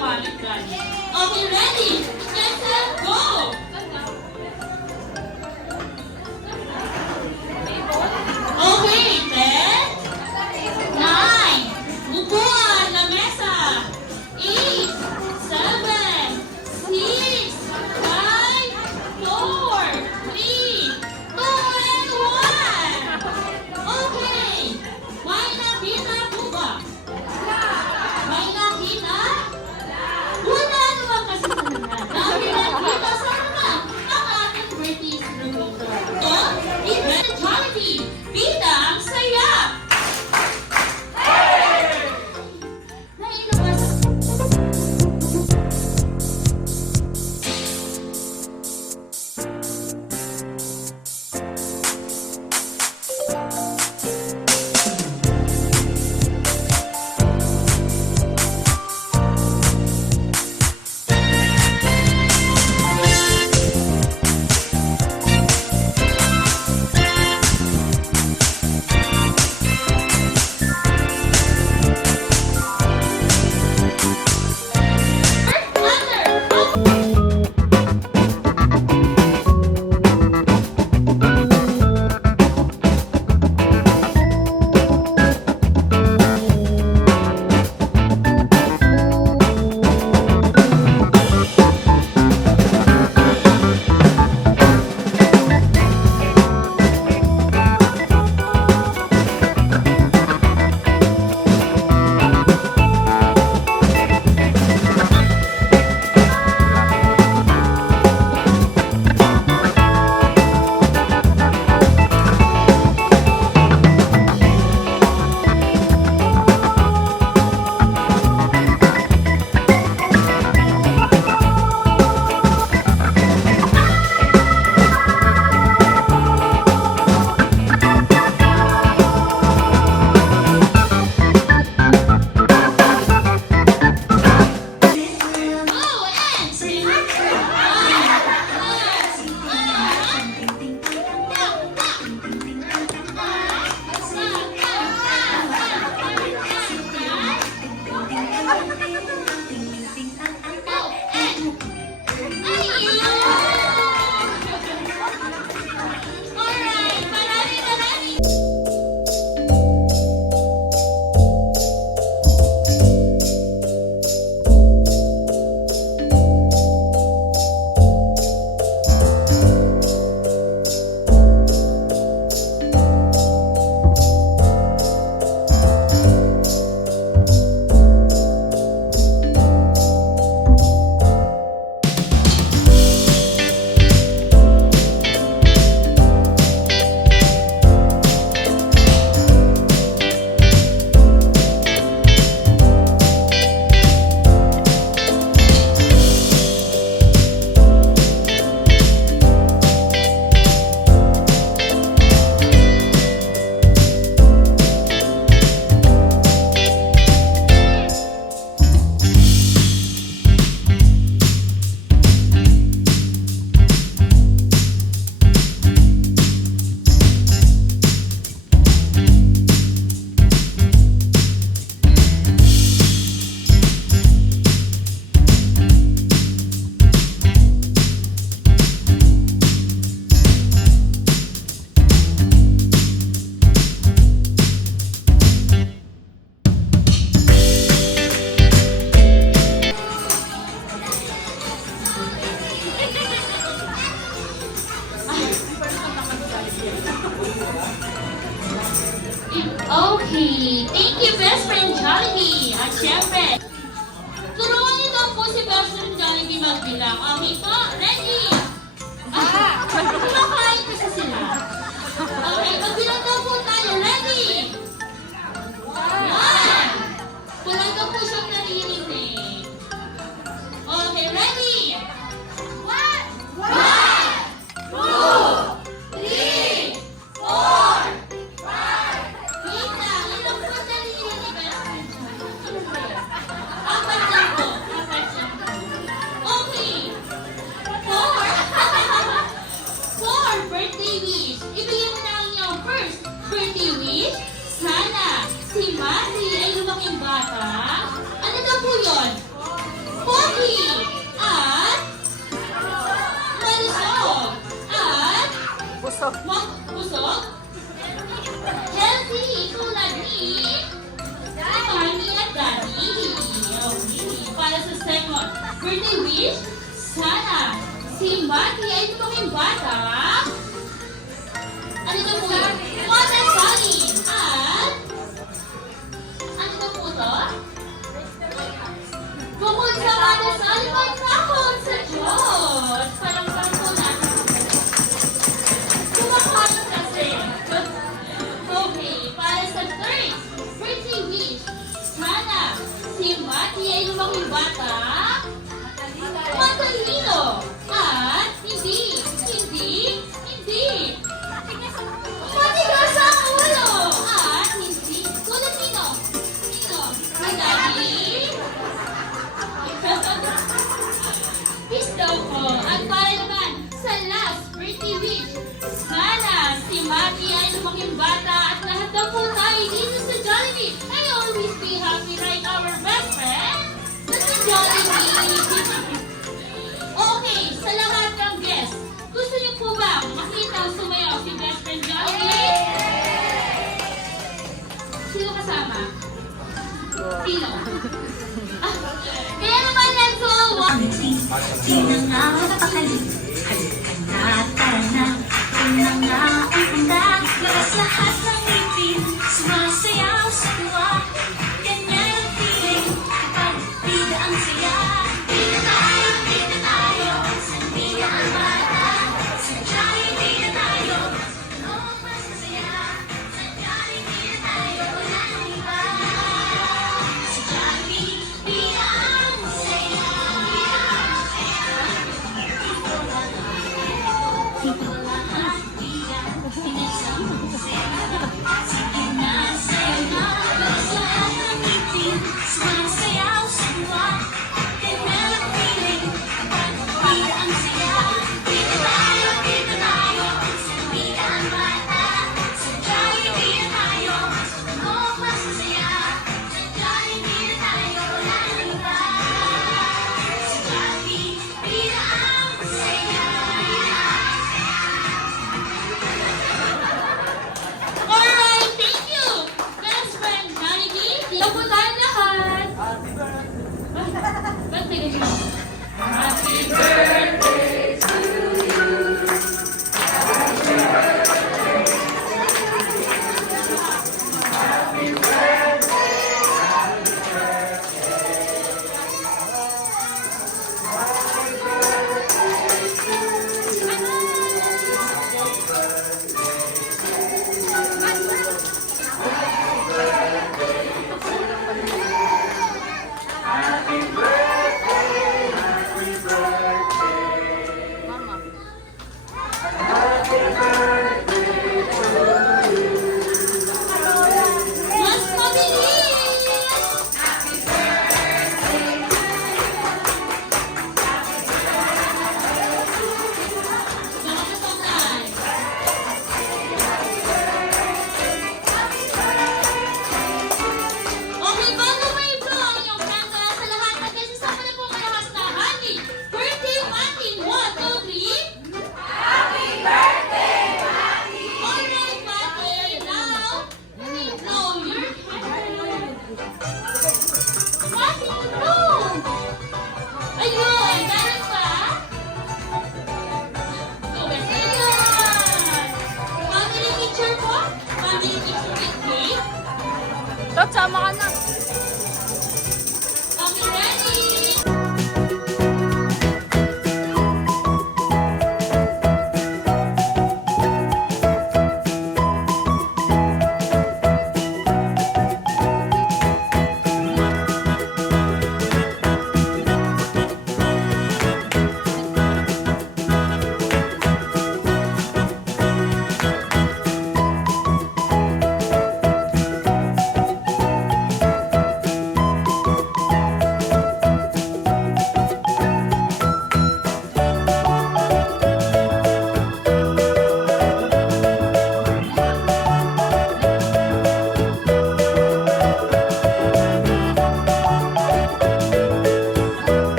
wallet galing. Okay, ready? Let's go! Okay, 10, 9, upuan, lamesa, 8, 7, 6, 5, 4, 3, 2, and 1. Okay. May nakita po ba? May nakita? Wala naman kasi talaga. Dami nakita sa naman ang ating British promoter. Ito, event Jollibee. Bidang saya! Nailabas. Okay, thank you best friend Jollibee. At syempre, turuan niyo daw po si best friend Jollibee magbilang. Okay po, ready? Kumakain kasi sila. Okay, magbilang daw po tayo. Ready? 1. Wala daw po siyang narinig. Okay, ready? 1, 2, 3, 4, 5. Wait lang, ilang po narinig ni best friend Jollibee? Apat lang po. Apat lang po. Okay. 4 birthday wish. Ibigay mo na ang iyong first birthday wish. Sana si Matty ay lumaking bata. Ano daw po yun? Waki at Marisol at Busog. Busog. Healthy tulad ni Marnie at Daddy. Okay. Para sa second birthday wish, sana si Mati ay tumanging bata. Ano na po yun? Water Sunny at ano na po to? Bukod sa Water Sunny, magkakon sa Diyos. Parang po natin. Kumakain kasi. Okay, para sa third birthday wish, sana si Mati ay lumaki bata, matalino, at hindi matigas ang ulo, at hindi tulad nino, madali. Peace daw po. At para naman sa last birthday wish, sana si Mati ay lumaking bata at lahat daw po tayo dito sa Jollibee ay always be happy like our best friend na si Jollibee. Okay, sa lahat ng guests, gusto niyo po ba makita o sumayaw si best friend Jollibee? Sino kasama? Sino? Kaya naman let's go! Di na nga mapakali. Halika na, tara na. Una nga ang handa. Lakas lahat ng ngipin. Sumasayaw sa tuwa. Ganyan ang feeling. Kapag bida ang saya. Bida tayo. Sa bida ang bata. Sa Jollibee bida tayo. Ano mas masaya? Sa Jollibee bida tayo. Wala nang iba. Sa Jollibee bida ang saya. Alright, thank you! Best friend Jollibee, dito po tayo lahat! Ba't may ganyan? Happy birthday to Mas mabilis! Mga kasanggan. Okay, bago may blow ang iyong kanta sa lahat at nagsasama na po malahas na happy birthday, Mati! 1, 2, 3. Alright, Mati, now, blow your Mati, blow! Ayun, meron pa? Ayun! Family picture po? Family picture with cake? Tot, sama ka na.